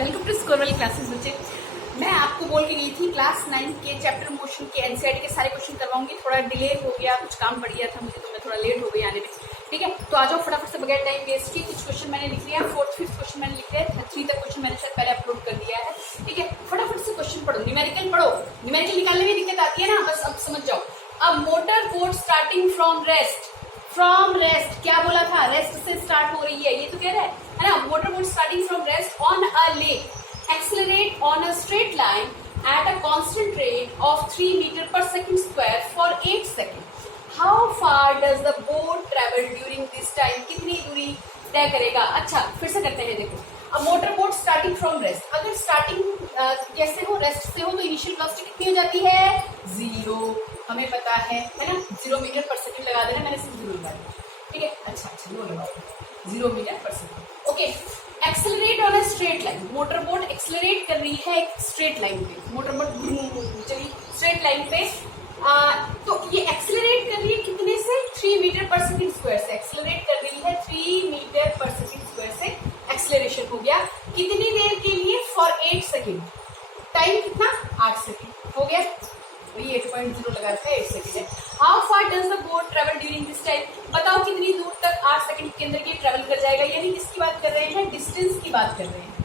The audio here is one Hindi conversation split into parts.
वेलकम टू स्कोर वाली क्लासेस बच्चे। मैं आपको बोल के गई थी क्लास 9 के चैप्टर मोशन के एनसीईआरटी के सारे क्वेश्चन करवाऊंगी। थोड़ा डिले हो गया, कुछ काम पड़ गया था मुझे, तो मैं थोड़ा लेट हो गई आने में। ठीक है, तो आ जाओ फटाफट से बगैर टाइम वेस्ट किए। कुछ क्वेश्चन मैंने लिख लिया, 4th 5th क्वेश्चन मैंने लिख लिया, 3 तक क्वेश्चन मैंने शायद पहले अपलोड कर दिया है। ठीक है, फटाफट से क्वेश्चन पढ़ो, न्यूमेरिकल पढ़ो। न्यूमेरिकल निकालने में दिक्कत आती है ना, बस अब समझ जाओ। अब motor boat starting from rest, क्या बोला था, रेस्ट से स्टार्ट हो रही है, ये तो कह रहा है ना। Motor boat starting from rest on a lake accelerate on a straight line at a constant rate of 3 meter per second square for 8 seconds. How far does the boat travel during this time? कितनी दूरी तय करेगा? अच्छा, फिर से करते हैं। देखो, अब motor boat starting from rest, अगर स्टार्टिंग कैसे हो, रेस्ट से हो, तो इनिशियल वेलोसिटी कितनी हो जाती है? 0, हमें पता है ना। 0 मीटर पर सेकंड लगा देना, मैंने सिर्फ 0 लगा दिया। ठीक है, अच्छा लो लगाओ 0 मीटर पर second. Okay, accelerate on a straight line, motor boat accelerate कर रही है एक स्ट्रेट लाइन पे। मोटर बोट चलिए स्ट्रेट लाइन पे, तो ये एक्सेलरेट कर रही है कितने से? 3 मीटर पर सेकंड स्क्वायर से एक्सेलरेट कर रही है। 3 मीटर पर सेकंड स्क्वायर से एक्सेलरेशन हो गया। कितनी देर के लिए? For 8 second. टाइम कितना? 8 सेकेंड हो गया। वही 8.0 लगा रखा है, 8 सेकेंड है। How far does the boat travel during this time? बताओ कितनी दूर तक 8 सेकंड के अंदर ये ट्रेवल कर जाएगा। यानी किसकी बात कर रहे हैं? डिस्टेंस की बात कर रहे हैं।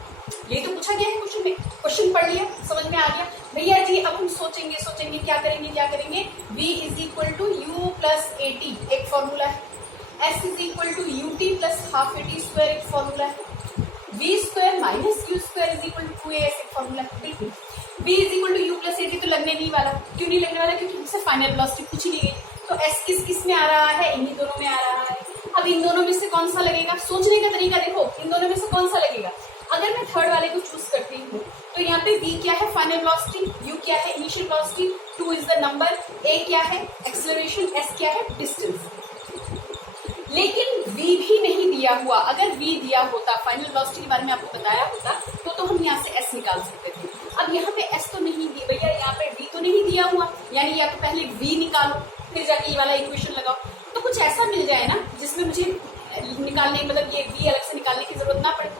ये तो पूछा गया है क्वेश्चन में, क्वेश्चन पढ़ लिया, समझ में आ गया भैया जी। अब हम सोचेंगे क्या करेंगे। v is equal to u plus a t, एक फॉर्मूला है। s is equal to u t plus half a t square, एक फॉर्मूला है। v square minus u square is equal to 2as, एक फॉर्मूला है। देखिए, v is equal to u plus a t तो लगने नहीं वाला। क्यों नहीं लगने वाला? क्योंकि इससे फाइनल वेलोसिटी पूछी नहीं गई। तो s किस में आ रहा है? इन्हीं दोनों में आ रहा है। अब इन दोनों में से कौन सा लगेगा? सोचने का तरीका देखो, इन दोनों में से कौन सा लगेगा। अगर मैं थर्ड वाले को चूज करती हूँ, तो यहाँ पे v क्या है? फाइनल वेलोसिटी, u क्या है? Initial velocity, 2 is the number, a क्या है? एक्सेलरेशन, s क्या है? डिस्टेंस। लेकिन v भी नहीं दिया हुआ। अगर v दिया होता, फाइनल वेलोसिटी के बारे में आपको बताया होता, तो हम यहाँ से s निकाल सकते थे। अब यहाँ पे s तो नहीं दिया भैया, यहाँ पे v तो नहीं दिया हुआ, यानी या तो पहले v निकालो फिर जाके ये वाला इक्वेशन लगाओ। तो कुछ ऐसा मिल जाए ना जिसमें मुझे निकालने, मतलब ये v अलग से निकालने की जरूरत ना पड़े।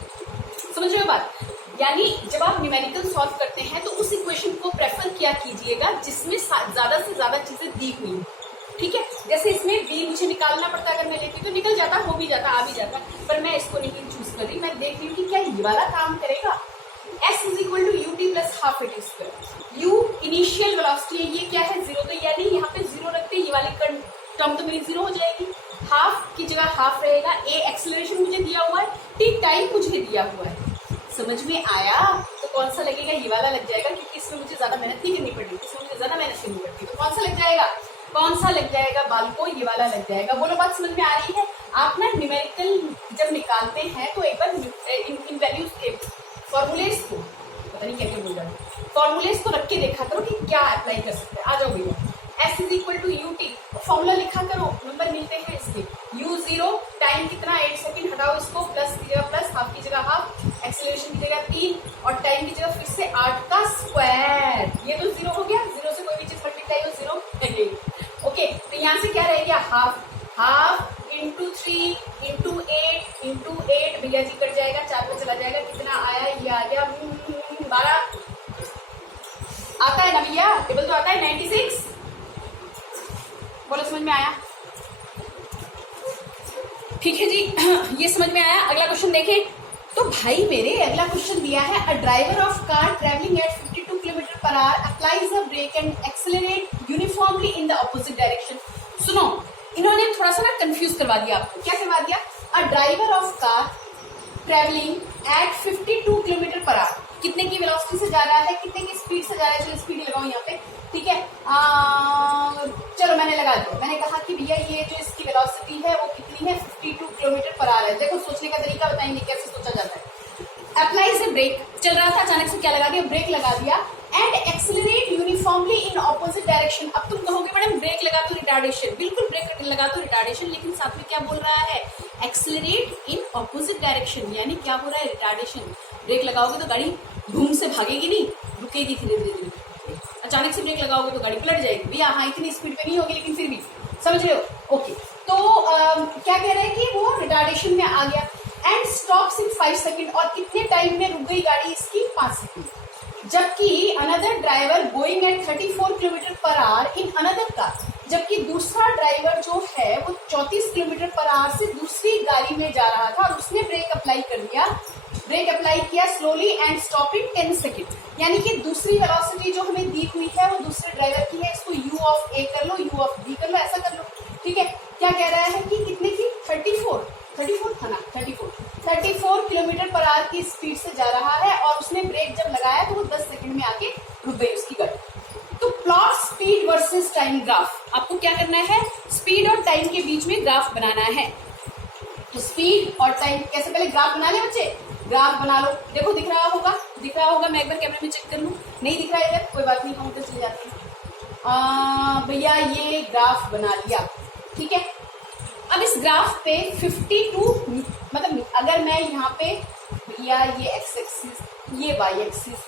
समझ रहे हो बात? यानी जब आप न्यूमेरिकल सॉल्व करते हैं तो उस इक्वेशन को प्रेफर किया कीजिएगा जिसमें ज्यादा से ज्यादा चीजें दी हुई। ठीक है, जैसे इसमें v मुझे निकालना पड़ता, अगर मैं लेती तो निकल जाता, हो भी जाता, आ भी जाता, पर मैं इसको नहीं चूज कर रही। मैं देख रही हूँ कि क्या ये वाला काम करेगा। s is equal to u t plus half a t square. u initial velocity है, ये क्या है? 0, तो यानी यहाँ पे 0 रखते ये वाली टर्म तो मेरी 0 हो जाएगी। हाफ की जगह हाफ रहेगा। a एक्सेलरेशन मुझे दिया हुआ है, t टाइम मुझे दिया हुआ है। समझ में आया? तो कौन सा लगेगा? ये वाला लग जाएगा, क्योंकि इसमें मुझे ज्यादा मेहनत नहीं करनी पड़ेगी, इसमें मुझे ज्यादा मेहनत करनी पड़ती। तो कौन सा लग जाएगा? बाल को? ये वाला लग जाएगा। बोलो बात समझ में आ रही है? आप ना न्यूमेरिकल जब निकालते हैं तो एक बार इन वैल्यूज के फॉर्मूलेस को, पता नहीं क्या बोल रहा है, फॉर्मूलेस को रख के देखा करो कि क्या अप्लाई कर सकते हैं। आ जाओ भैया, s is equal to u t, formula लिखा करो, नंबर मिलते हैं इसके। u 0, टाइम कितना? 8 सेकंड, हटाओ इसको, प्लस की जगह प्लस, हाफ की जगह हाफ, एक्सेलरेशन की जगह 3 और टाइम की जगह फिर से 8 का स्क्वायर। ये तो 0 हो गया, 0 से कोई भी चीज मल्टीप्लाई हो 0 है। ओके, तो यहाँ से क्या रह गया? हाफ इंटू 3 इंटू 8 भैया जी कट जाएगा, 4 पे चला जाएगा, कितना आया? ये आ गया 12। आता है ना भैया? टेबल तो आता है 96। बोलो समझ में आया? ठीक है जी, ये समझ में आया। अगला क्वेश्चन देखें तो भाई मेरे अगला क्वेश्चन दिया है, a driver of car travelling at 52 kilometre per hour applies a brake and accelerate uniformly in the opposite direction. सुनो, इन्होंने थोड़ा सा ना कंफ्यूज करवा दिया आपको। क्या करवा दिया? अ driver of car travelling at 52 kilometre per our, कितने की वेलोसिटी से जा रहा है, कितने की स्पीड से जा रहा है। चलो स्पीड लगाओ यहाँ पे, ठीक है। चलो मैंने लगा दिया, मैंने कहा कि भैया ये जो इसकी वेलोसिटी है वो कितनी है? 52 किलोमीटर पर आवर है। देखो सोचने का तरीका बताएंगे कैसे सोचा जाता है। अप्लाई से ब्रेक, चल रहा था, अचानक से क्या लगा दिया? ब्रेक लगा दिया। And accelerate uniformly in opposite direction. अब तुम कहोगे मैडम ब्रेक लगा तो रिटार्डेशन, बिल्कुल ब्रेक लगा तो रिटार्डेशन, लेकिन साथ में क्या बोल रहा है? एक्सेलरेट इन ऑपोजिट डायरेक्शन, यानी क्या हो रहा है? रिटार्डेशन। ब्रेक लगाओगे तो गाड़ी घूम से भागेगी नहीं, रुकेगी धीरे धीरे। अचानक से ब्रेक लगाओगे तो गाड़ी पलट जाएगी भैया। हाँ, इतनी स्पीड पे नहीं होगी, लेकिन फिर भी समझ रहे हो? ओके, तो क्या कह रहे हैं कि वो रिटार्डेशन में आ गया। एंड स्टॉप्स इन 5 सेकेंड, और कितने टाइम में रुक गई गाड़ी इसकी? 5 सेकेंड। जबकि another driver going at 34 kilometre per our in another car, जबकि दूसरा ड्राइवर जो है वो 34 किलोमीटर पर आवर से दूसरी गाड़ी में जा रहा था और उसने ब्रेक अप्लाई कर दिया, ब्रेक अप्लाई किया slowly and stop in 10 second. यानी कि दूसरी वेलोसिटी जो हमें दी हुई है वो दूसरे ड्राइवर की है, इसको u ऑफ a कर लो, u ऑफ b कर लो, ऐसा कर लो, ठीक है। क्या कह रहा है कि कितने की? 34 था ना, 34 किलोमीटर पर आवर की स्पीड से जा रहा है और उसने ब्रेक जब लगाया तो वो 10 सेकेंड में आके रुक गई उसकी गाड़ी। तो plot speed versus time graph. आपको क्या करना है? स्पीड और टाइम के बीच में ग्राफ बनाना है। तो स्पीड और टाइम कैसे? पहले ग्राफ बना ले बच्चे, ग्राफ बना लो। देखो दिख रहा होगा, मैं एक बार कैमरे में चेक कर लूं। नहीं दिख रहा है इधर, कोई बात नहीं, हम उधर चले जाते हैं। भैया ये ग्राफ बना लिया, ठीक है। अब इस ग्राफ पे 52, मतलब अगर मैं यहाँ पे भैया ये एक्स एक्सिस, ये वाई एक्सिस,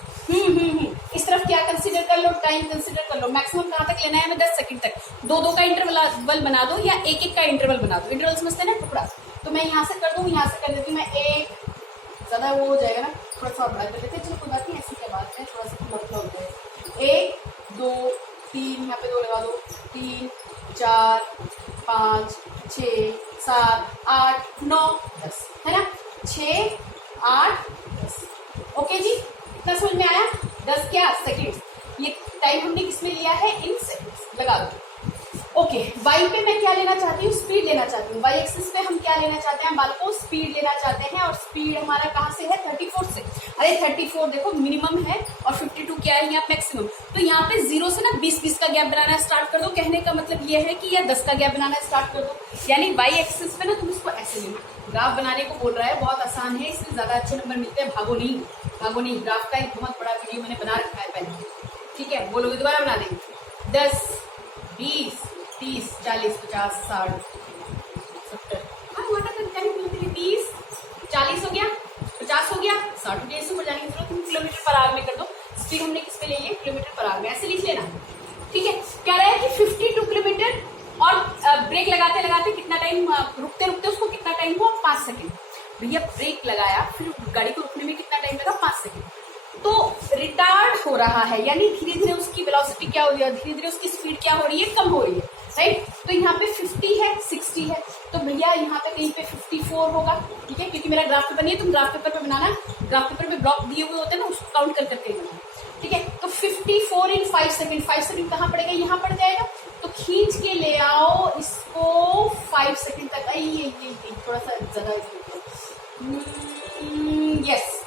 इस तरफ क्या कंसीडर कर लो? टाइम कंसीडर कर लो। मैक्सिमम कहाँ तक लेना है? मैं 10 सेकंड तक। दो का इंटरवल बना दो या एक का इंटरवल बना दो। इंटरवल समझते हैं ना, टुकड़ा। तो मैं यहाँ से कर दूँ, यहाँ से कर देती हूँ मैं। एक ज्यादा वो हो जाएगा ना, थोड़ा सा बड़ा कर लेते हैं। चलो कोई बात नहीं, ऐसी क्या बात है, थोड़ा सा मतलब हो जाए। 1 2 3, यहाँ पे 2 लगा दो, 3 4 5 6 7 8 9 10, है ना? 6 8 10। ओके जी, इतना समझ में आया? 10 क्या? सेकेंड्स। ये टाइम हमने किसमें लिया है? In seconds. लगा दो। ओके, वाई पे मैं क्या लेना चाहती हूँ? स्पीड लेना चाहती हूँ। वाई एक्सिस पे हम क्या लेना चाहते हैं? बालकों स्पीड लेना चाहते हैं। और स्पीड हमारा कहाँ से है? 34 से। अरे 34 देखो मिनिमम है और 52 क्या है यहाँ मैक्सिमम। तो यहाँ पे 0 से ना 20 का गैप बनाना स्टार्ट कर दो। कहने का मतलब ये है कि या 10 का गैप बनाना स्टार्ट कर दो। यानी वाई एक्सिस पे ना तुम इसको ऐसे लेना। ग्राफ बनाने को बोल रहा है, बहुत आसान है, इसमें ज्यादा अच्छे नंबर मिलते हैं। भागो नहीं। ग्राफ का एक बहुत बड़ा वीडियो मैंने बना रखा है पहले, ठीक है। बोलोगे दोबारा बना देंगे। 10 20 30 40 50 60 70, 30 40 हो गया, 50 हो गया, 60 हो गया। इसमें जाने की जरूरत नहीं, किलोमीटर पर आवर में कर दो। स्पीड हमने किस पे ले लिया? किलोमीटर पर आवर में। ऐसे लिख लेना, ठीक है। क्या रहा है कि 52 किलोमीटर और ब्रेक लगाते लगाते कितना टाइम, रुकते रुकते उसको कितना टाइम हुआ? 5 सेकेंड। भैया ब्रेक लगाया, फिर गाड़ी को रुकने में कितना टाइम लगा? 5 सेकेंड। तो रिटार्ड हो रहा है, यानी धीरे धीरे उसकी वेलोसिटी क्या हो रही है? धीरे धीरे उसकी स्पीड क्या हो रही है? कम हो रही है, राइट। तो यहाँ पे 50 है, 60 है, तो भैया यहाँ पे कहीं पे 54 होगा, ठीक है। क्योंकि मेरा ग्राफ पेपर नहीं है, तुम ग्राफ पेपर पे बनाना। ग्राफ पेपर पे ब्लॉक दिए हुए होते हैं ना, उसको काउंट कर करके बनाना, ठीक है। तो 54 इन 5 सेकेंड, 5 सेकेंड कहाँ पड़ेगा? यहाँ पड़ जाएगा। तो खींच के ले आओ इसको 5 सेकेंड तक। ये थोड़ा सा ज्यादा, यस,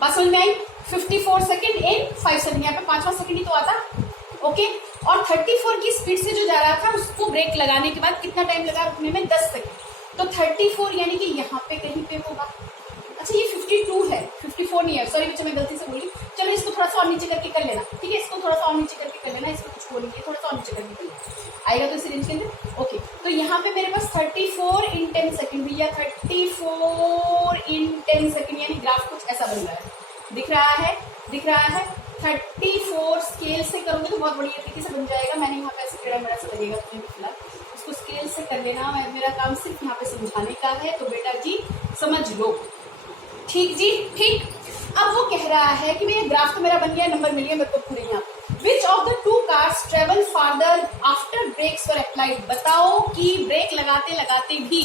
बात समझ में आई? 54 सेकेंड इन 5 सेकेंड, यहाँ पे 5वां सेकेंड ही तो आता, ओके। और 34 की स्पीड से जो जा रहा था उसको ब्रेक लगाने के बाद कितना टाइम लगा रुकने में? 10 सेकेंड। तो 34 यानी कि यहाँ पे कहीं पे होगा। अच्छा ये 52 है, 54 नहीं है, सॉरी बच्चे मैं गलती से बोली। चलो इसको थोड़ा सा और नीचे करके कर लेना, ठीक है। इसको थोड़ा सा और नीचे करके कर लेना, इसको कुछ बोलेंगे, थोड़ा सा और नीचे करके कर लेना, आएगा तो इसी रेंज के अंदर, ओके। तो यहाँ पे मेरे पास 34 इन 10 सेकेंड, भैया 34 इन 10 सेकेंड, यानी ग्राफ कुछ ऐसा बन रहा है। दिख रहा है 34 स्केल से करोगे तो बहुत बढ़िया तरीके से बन जाएगा। मैंने यहाँ पे ऐसे टेढ़ा मेढ़ा सा लगेगा तुम्हें भी, फिलहाल उसको स्केल से कर लेना। मेरा काम सिर्फ यहाँ पे समझाने का है, तो बेटा जी समझ लो, ठीक जी, ठीक। अब वो कह रहा है कि भैया ग्राफ तो मेरा बन गया, नंबर मिल गया मेरे को पूरे यहाँ। Which of the 2 cars travel farther after brakes were applied? बताओ कि ब्रेक लगाते लगाते भी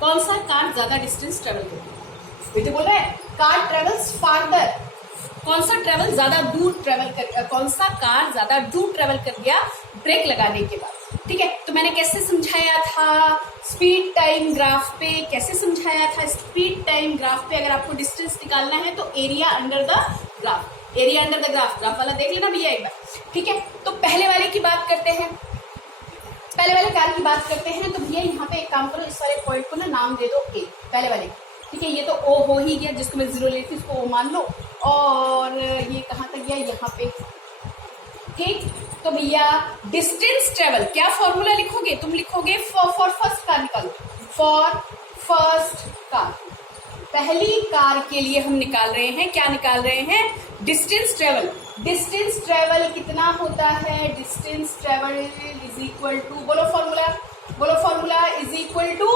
कौन सा कार ज्यादा डिस्टेंस ट्रेवल करती है? तो बोल रहा है कार ट्रेवल्स फार्दर, कौन सा ट्रेवल ज्यादा दूर ट्रेवल कर, कौन सा कार ज्यादा दूर ट्रेवल कर गया ब्रेक लगाने के बाद, ठीक है। तो मैंने कैसे समझाया था? स्पीड टाइम ग्राफ पे कैसे समझाया था? स्पीड टाइम ग्राफ पे अगर आपको डिस्टेंस निकालना है तो area under the graph, area under the graph वाला देख लेना भैया एक बार, ठीक है। तो पहले वाले की बात करते हैं, पहले वाले कार की बात करते हैं। तो भैया यहाँ पे एक काम करो, इस वाले पॉइंट को ना नाम दे दो ए, पहले वाले, ठीक है। ये तो ओ हो ही गया, जिसको मैं 0 लेती हूँ उसको ओ मान लो। और ये कहाँ तक गया? यहाँ पे, ठीक। तो भैया डिस्टेंस ट्रेवल, क्या फॉर्मूला लिखोगे? तुम लिखोगे फॉर फर्स्ट कार निकालो, फॉर फर्स्ट कार, पहली कार के लिए हम निकाल रहे हैं, क्या निकाल रहे हैं? Distance travel. डिस्टेंस ट्रेवल कितना होता है? Distance travel is equal to, बोलो formula, is equal to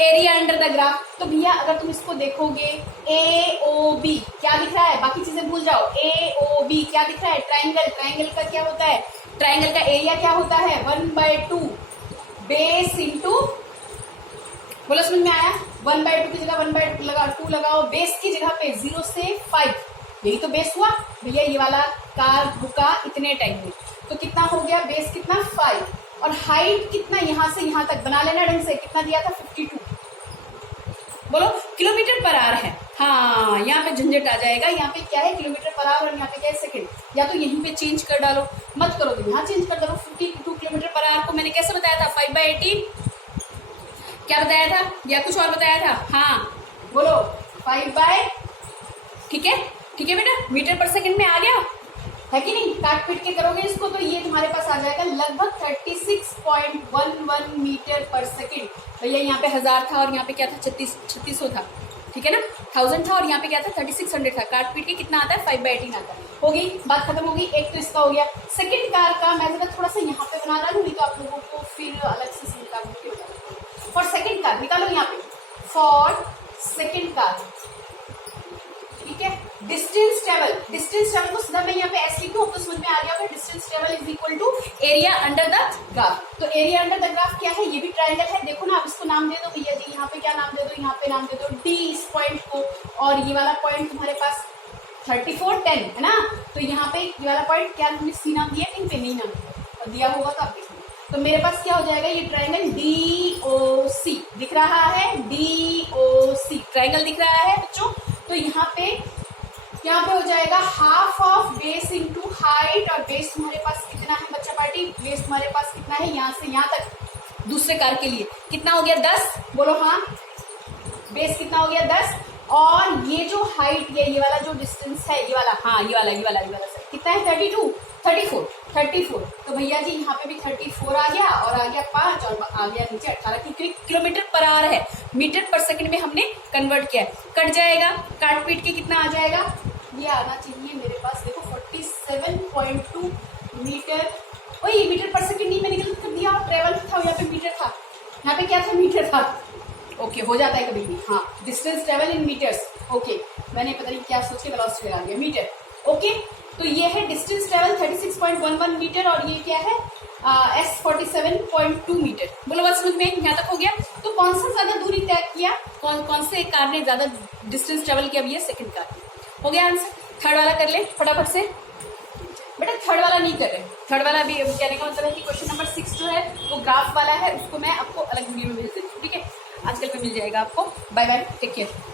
area under the graph. तो भैया अगर तुम इसको देखोगे AOB क्या दिख रहा है, बाकी चीजें भूल जाओ, AOB क्या दिख रहा है, ट्राइंगल। ट्राइंगल का क्या होता है, ट्राइंगल का एरिया क्या होता है, 1/2 बेस इंटू, बोलो समझ में आया, 1/2 की जगह 1/2 लगा 2 लगाओ, बेस की जगह पे 0 से 5, यही तो बेस हुआ भैया ये वाला कार रुका इतने टाइम में, तो कितना हो गया, बेस कितना 5, और हाइट कितना यहां से यहां तक बना लेना ढंग से, कितना दिया था 52, बोलो किलोमीटर पर आवर है। हाँ यहाँ पे झंझट आ जाएगा, यहाँ पे क्या है किलोमीटर पर आवर और यहाँ पे क्या है सेकंड, या तो यहीं पे चेंज कर डालो, मत करो तो यहाँ चेंज कर डालो। 52 किलोमीटर पर आवर को मैंने कैसे बताया था, 5/18 क्या बताया था, या कुछ और बताया था, हाँ बोलो 5 ठीक है, ठीक है बेटा, मीटर पर सेकंड में आ गया है कि नहीं, काट पीट के करोगे इसको तो ये तुम्हारे पास आ जाएगा लगभग 36.11 मीटर पर सेकंड। भैया यहाँ पे 1000 था और यहाँ पे क्या था 3600 था, ठीक है ना, 1000 था और यहाँ पे क्या था 3600 था, काट पीट के कितना आता है 5/18 आता है। हो गई बात, खत्म हो गई, एक तो इसका हो गया। सेकंड कार का मैं जरा थोड़ा सा यहाँ पे बना रहा हूँ, नहीं तो आप लोगों को फिर अलग से निकालने हो जाएगा। फॉर सेकंड कार निकालो यहाँ पे, फॉर सेकंड कार, ठीक है, डिस्टेंस ट्रेवल को सीधा मैं यहाँ पे ऐसे लिखूं तो समझ में आ गया होगा, distance travel is equal to area under the graph. तो एरिया अंडर द ग्राफ क्या है, ये भी ट्रायंगल है, देखो ना, आप इसको नाम दे दो भैया जी, यहाँ पे क्या नाम दे दो, यहाँ पे नाम दे दो D इस पॉइंट को, और ये वाला पॉइंट तुम्हारे पास 3410 है ना, तो यहाँ पे ये वाला पॉइंट क्या हमने C नाम दिया, कहीं पे नहीं नाम दिया, और दिया होगा तो आप देखो, तो मेरे पास क्या हो जाएगा, ये ट्रायंगल DOC दिख रहा है, DOC ट्रायंगल दिख रहा है बच्चों। तो यहाँ पे हो जाएगा half of base into height, और बेस तुम्हारे पास कितना है बच्चा पार्टी, बेस तुम्हारे पास कितना है, यहाँ से यहाँ तक दूसरे कार के लिए कितना हो गया 10, बोलो हाँ, बेस कितना हो गया 10, और ये जो हाइट ये वाला जो डिस्टेंस है ये वाला, हाँ ये वाला सर कितना है 34, तो भैया जी यहाँ पे भी 34 आ गया, और आ गया 5, और आ गया नीचे 18, क्योंकि किलोमीटर पर आवर है, मीटर पर सेकंड में हमने कन्वर्ट किया है। कट जाएगा, काट पीट के कितना आ जाएगा, ये आना चाहिए मेरे पास, देखो 47.2 मीटर, वही मीटर पर सेकंड नहीं मैंने गलत कर दिया, ट्रेवल था यहाँ पे मीटर था, यहाँ पे क्या था मीटर था, ओके हो जाता है कभी भी, हाँ distance travel in metres, okay मैंने पता नहीं क्या सोच के वेलोसिटी लगा दिया मीटर, ओके। तो ये है डिस्टेंस ट्रेवल 36.11 मीटर, और ये क्या है S 47.2 मीटर, बोलो बात समझ में यहाँ तक हो गया। तो कौन सा ज्यादा दूरी तय किया, कौन से कार ने ज्यादा डिस्टेंस ट्रेवल किया, भैया सेकंड कार हो गया आंसर। थर्ड वाला कर ले फटाफट से, बेटा थर्ड वाला नहीं कर रहे, थर्ड वाला भी कहने का मतलब है कि क्वेश्चन नंबर 6 जो है वो ग्राफ वाला है, उसको मैं आपको अलग वीडियो में भेज देती हूँ, ठीक है, आजकल पे मिल जाएगा आपको। Bye bye, take care.